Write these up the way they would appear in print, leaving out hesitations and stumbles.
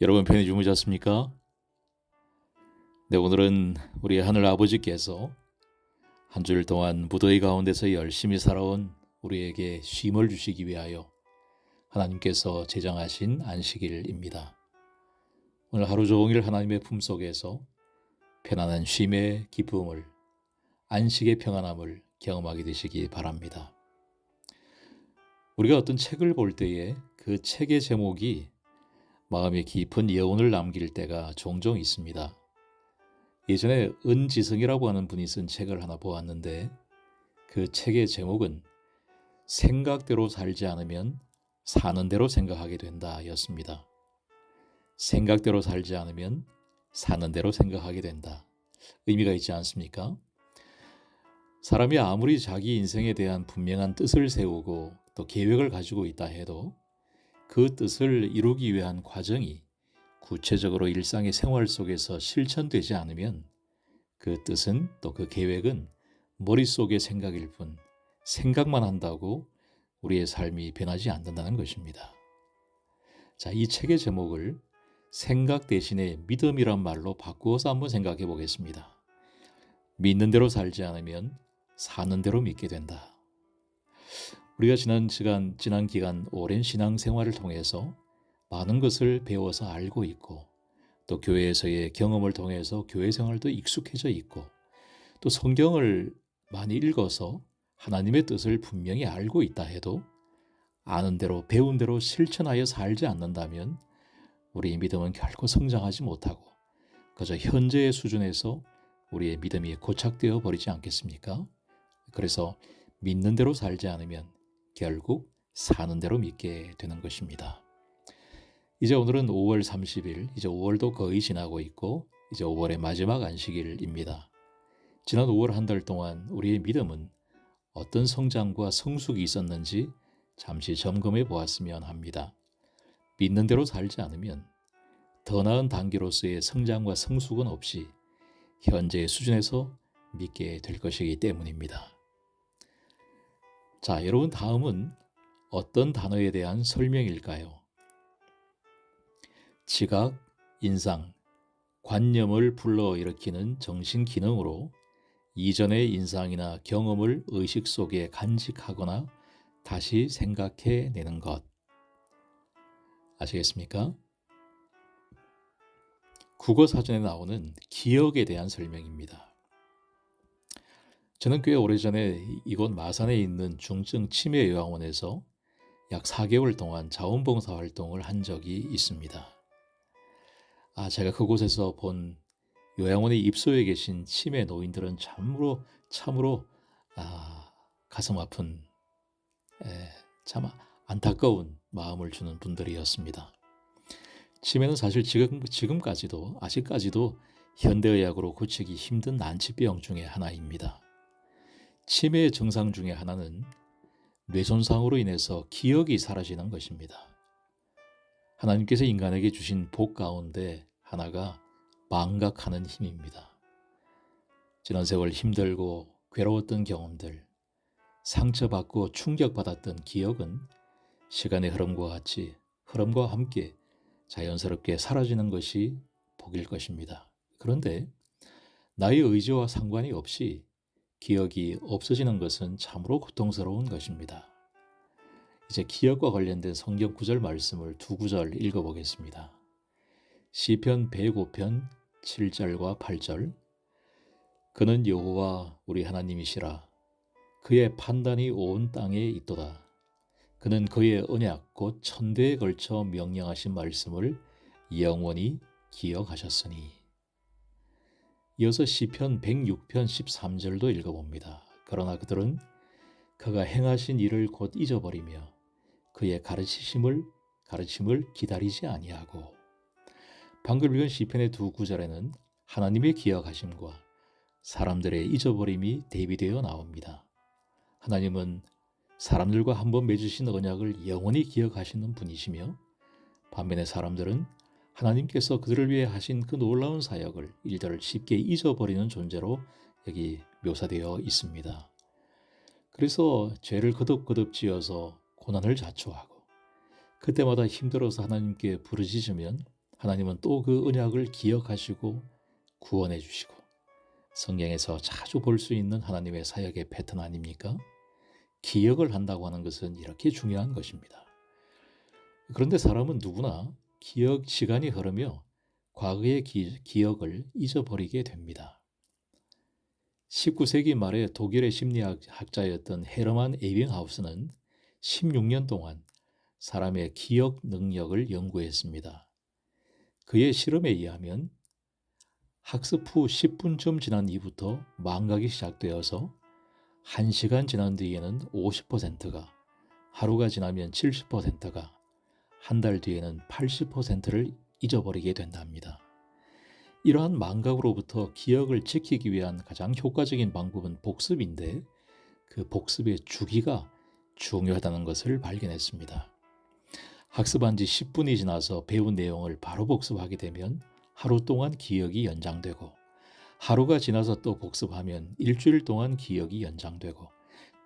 여러분 편히 주무셨습니까? 네, 오늘은 우리 하늘 아버지께서 한 주일 동안 무더위 가운데서 열심히 살아온 우리에게 쉼을 주시기 위하여 하나님께서 제정하신 안식일입니다. 오늘 하루 종일 하나님의 품속에서 편안한 쉼의 기쁨을, 안식의 평안함을 경험하게 되시기 바랍니다. 우리가 어떤 책을 볼 때에 그 책의 제목이 마음에 깊은 여운을 남길 때가 종종 있습니다. 예전에 은지성이라고 하는 분이 쓴 책을 하나 보았는데 그 책의 제목은 생각대로 살지 않으면 사는 대로 생각하게 된다 였습니다. 생각대로 살지 않으면 사는 대로 생각하게 된다. 의미가 있지 않습니까? 사람이 아무리 자기 인생에 대한 분명한 뜻을 세우고 또 계획을 가지고 있다 해도 그 뜻을 이루기 위한 과정이 구체적으로 일상의 생활 속에서 실천되지 않으면 그 뜻은 또 그 계획은 머릿속의 생각일 뿐 생각만 한다고 우리의 삶이 변하지 않는다는 것입니다. 자, 이 책의 제목을 생각 대신에 믿음이란 말로 바꾸어서 한번 생각해 보겠습니다. 믿는 대로 살지 않으면 사는 대로 믿게 된다. 우리가 지난 기간 오랜 신앙생활을 통해서 많은 것을 배워서 알고 있고 또 교회에서의 경험을 통해서 교회 생활도 익숙해져 있고 또 성경을 많이 읽어서 하나님의 뜻을 분명히 알고 있다 해도 아는 대로 배운 대로 실천하여 살지 않는다면 우리의 믿음은 결코 성장하지 못하고 그저 현재의 수준에서 우리의 믿음이 고착되어 버리지 않겠습니까? 그래서 믿는 대로 살지 않으면 결국 사는 대로 믿게 되는 것입니다. 이제 오늘은 5월 30일, 이제 5월도 거의 지나고 있고 이제 5월의 마지막 안식일입니다. 지난 5월 한 달 동안 우리의 믿음은 어떤 성장과 성숙이 있었는지 잠시 점검해 보았으면 합니다. 믿는 대로 살지 않으면 더 나은 단계로서의 성장과 성숙은 없이 현재의 수준에서 믿게 될 것이기 때문입니다. 자, 여러분 다음은 어떤 단어에 대한 설명일까요? 지각, 인상, 관념을 불러일으키는 정신기능으로 이전의 인상이나 경험을 의식 속에 간직하거나 다시 생각해내는 것. 아시겠습니까? 국어사전에 나오는 기억에 대한 설명입니다. 저는 꽤 오래전에 이곳 마산에 있는 중증 치매 요양원에서 약 4개월 동안 자원봉사 활동을 한 적이 있습니다. 제가 그곳에서 본 요양원에 입소해 계신 치매 노인들은 참으로 가슴 아픈 참 안타까운 마음을 주는 분들이었습니다. 치매는 사실 아직까지도 현대의학으로 고치기 힘든 난치병 중에 하나입니다. 치매의 증상 중에 하나는 뇌손상으로 인해서 기억이 사라지는 것입니다. 하나님께서 인간에게 주신 복 가운데 하나가 망각하는 힘입니다. 지난 세월 힘들고 괴로웠던 경험들, 상처받고 충격받았던 기억은 시간의 흐름과 함께 자연스럽게 사라지는 것이 복일 것입니다. 그런데 나의 의지와 상관이 없이 기억이 없어지는 것은 참으로 고통스러운 것입니다. 이제 기억과 관련된 성경 구절 말씀을 두 구절 읽어보겠습니다. 시편 105편 7절과 8절. 그는 여호와 우리 하나님이시라. 그의 판단이 온 땅에 있도다. 그는 그의 언약 곧 천대에 걸쳐 명령하신 말씀을 영원히 기억하셨으니. 이어서 시편 106편 13절도 읽어봅니다. 그러나 그들은 그가 행하신 일을 곧 잊어버리며 그의 가르침을 기다리지 아니하고. 방금 읽은 시편의 두 구절에는 하나님의 기억하심과 사람들의 잊어버림이 대비되어 나옵니다. 하나님은 사람들과 한번 맺으신 언약을 영원히 기억하시는 분이시며 반면에 사람들은 하나님께서 그들을 위해 하신 그 놀라운 사역을 일들을 쉽게 잊어버리는 존재로 여기 묘사되어 있습니다. 그래서 죄를 거듭거듭 지어서 고난을 자초하고 그때마다 힘들어서 하나님께 부르짖으면 하나님은 또 그 언약을 기억하시고 구원해 주시고 성경에서 자주 볼 수 있는 하나님의 사역의 패턴 아닙니까? 기억을 한다고 하는 것은 이렇게 중요한 것입니다. 그런데 사람은 누구나 시간이 흐르며 과거의 기억을 잊어버리게 됩니다. 19세기 말에 독일의 심리학자였던 헤르만 에빙하우스는 16년 동안 사람의 기억 능력을 연구했습니다. 그의 실험에 의하면 학습 후 10분쯤 지난 이후부터 망각이 시작되어서 1시간 지난 뒤에는 50%가, 하루가 지나면 70%가, 한 달 뒤에는 80%를 잊어버리게 된답니다. 이러한 망각으로부터 기억을 지키기 위한 가장 효과적인 방법은 복습인데 그 복습의 주기가 중요하다는 것을 발견했습니다. 학습한 지 10분이 지나서 배운 내용을 바로 복습하게 되면 하루 동안 기억이 연장되고, 하루가 지나서 또 복습하면 일주일 동안 기억이 연장되고,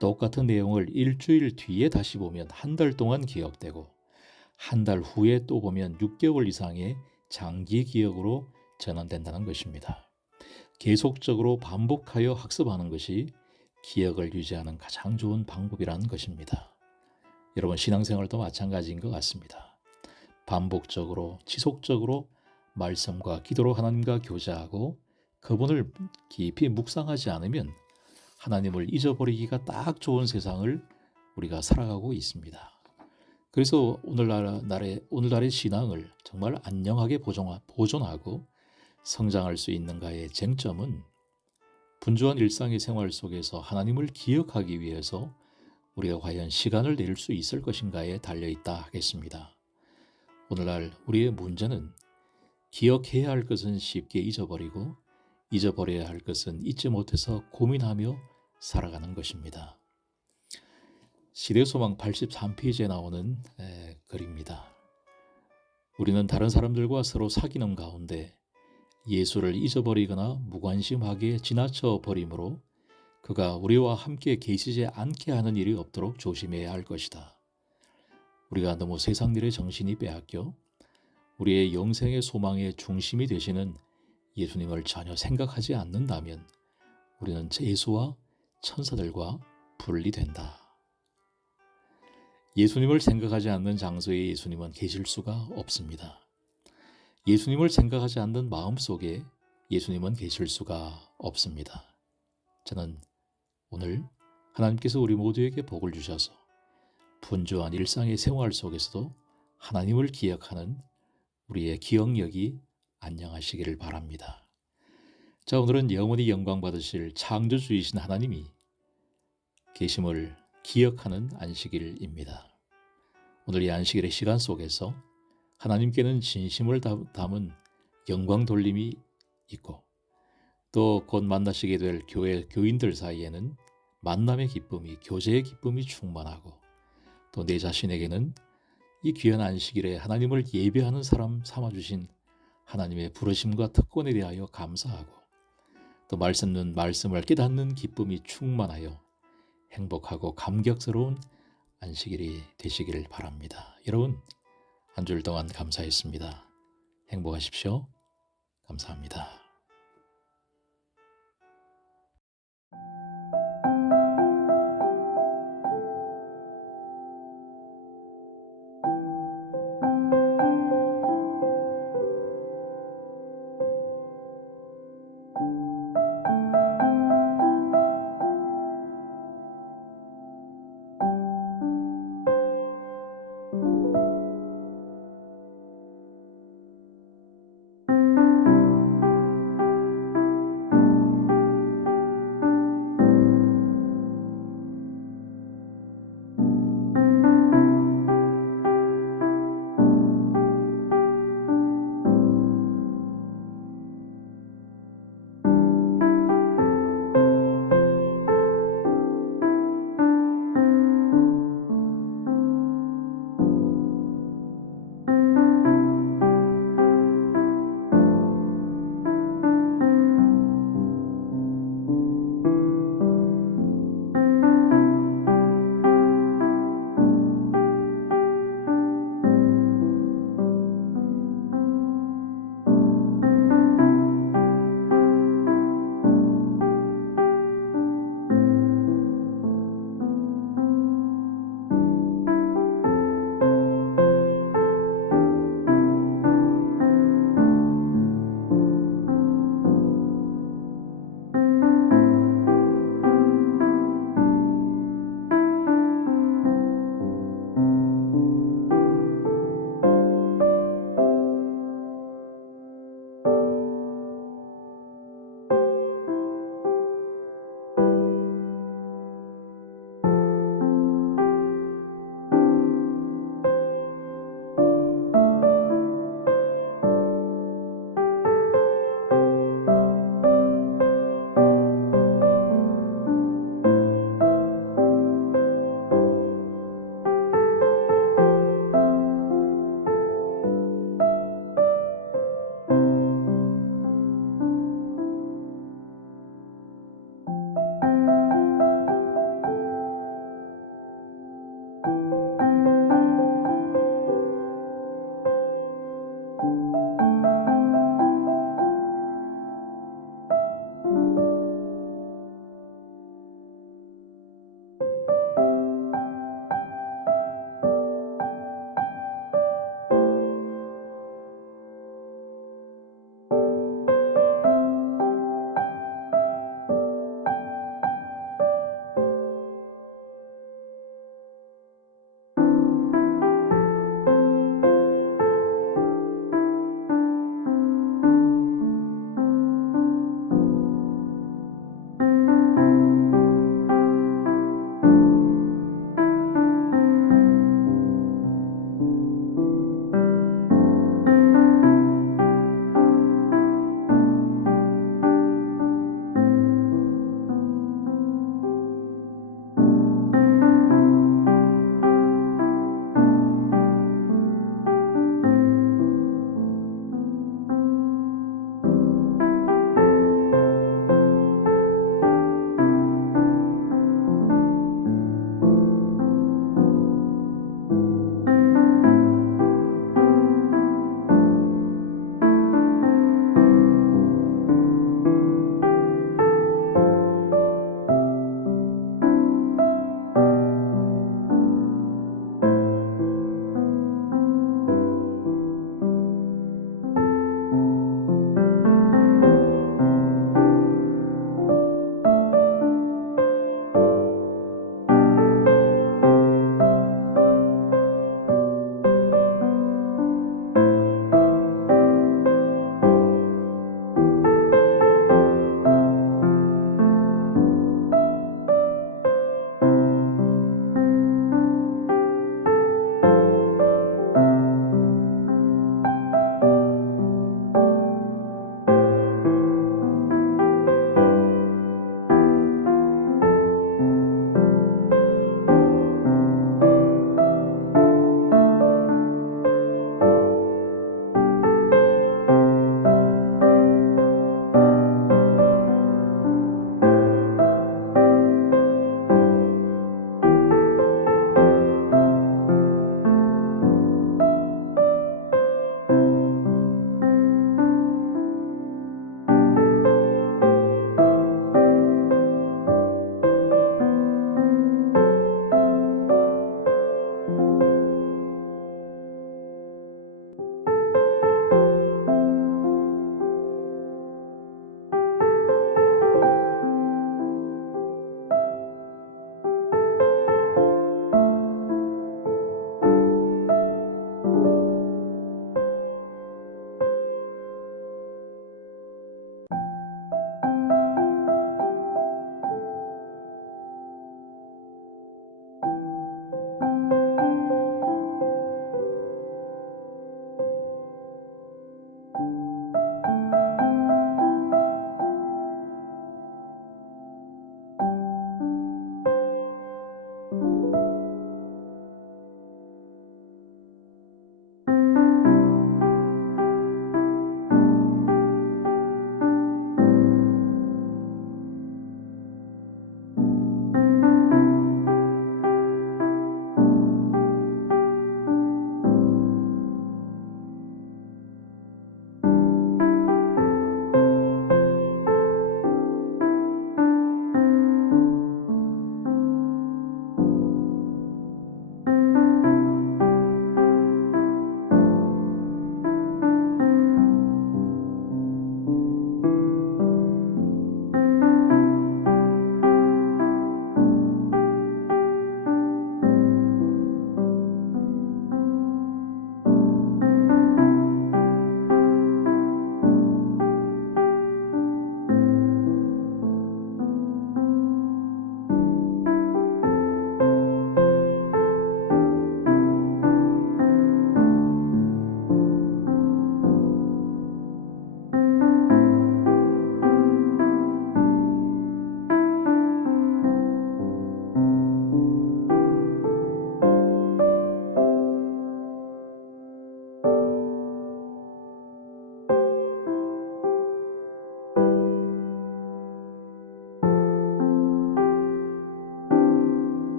똑같은 내용을 일주일 뒤에 다시 보면 한 달 동안 기억되고, 한 달 후에 또 보면 6개월 이상의 장기 기억으로 전환된다는 것입니다. 계속적으로 반복하여 학습하는 것이 기억을 유지하는 가장 좋은 방법이라는 것입니다. 여러분, 신앙생활도 마찬가지인 것 같습니다. 반복적으로 지속적으로 말씀과 기도로 하나님과 교제하고 그분을 깊이 묵상하지 않으면 하나님을 잊어버리기가 딱 좋은 세상을 우리가 살아가고 있습니다. 그래서 오늘날의 신앙을 정말 안녕하게 보존하고 성장할 수 있는가의 쟁점은 분주한 일상의 생활 속에서 하나님을 기억하기 위해서 우리가 과연 시간을 낼 수 있을 것인가에 달려있다 하겠습니다. 오늘날 우리의 문제는 기억해야 할 것은 쉽게 잊어버리고 잊어버려야 할 것은 잊지 못해서 고민하며 살아가는 것입니다. 시대소망 83페이지에 나오는 글입니다. 우리는 다른 사람들과 서로 사귀는 가운데 예수를 잊어버리거나 무관심하게 지나쳐 버림으로 그가 우리와 함께 계시지 않게 하는 일이 없도록 조심해야 할 것이다. 우리가 너무 세상 일에 정신이 빼앗겨 우리의 영생의 소망의 중심이 되시는 예수님을 전혀 생각하지 않는다면 우리는 예수와 천사들과 분리된다. 예수님을 생각하지 않는 장소에 예수님은 계실 수가 없습니다. 예수님을 생각하지 않는 마음속에 예수님은 계실 수가 없습니다. 저는 오늘 하나님께서 우리 모두에게 복을 주셔서 분주한 일상의 생활 속에서도 하나님을 기억하는 우리의 기억력이 안녕하시기를 바랍니다. 자, 오늘은 영원히 영광 받으실 창조주이신 하나님이 계심을 기억하는 안식일입니다. 오늘 이 안식일의 시간 속에서 하나님께는 진심을 담은 영광 돌림이 있고 또 곧 만나시게 될 교인들 사이에는 만남의 기쁨이, 교제의 기쁨이 충만하고 또 내 자신에게는 이 귀한 안식일에 하나님을 예배하는 사람 삼아주신 하나님의 부르심과 특권에 대하여 감사하고 또 말씀을 깨닫는 기쁨이 충만하여 행복하고 감격스러운 안식일이 되시기를 바랍니다. 여러분, 한 주일 동안 감사했습니다. 행복하십시오. 감사합니다.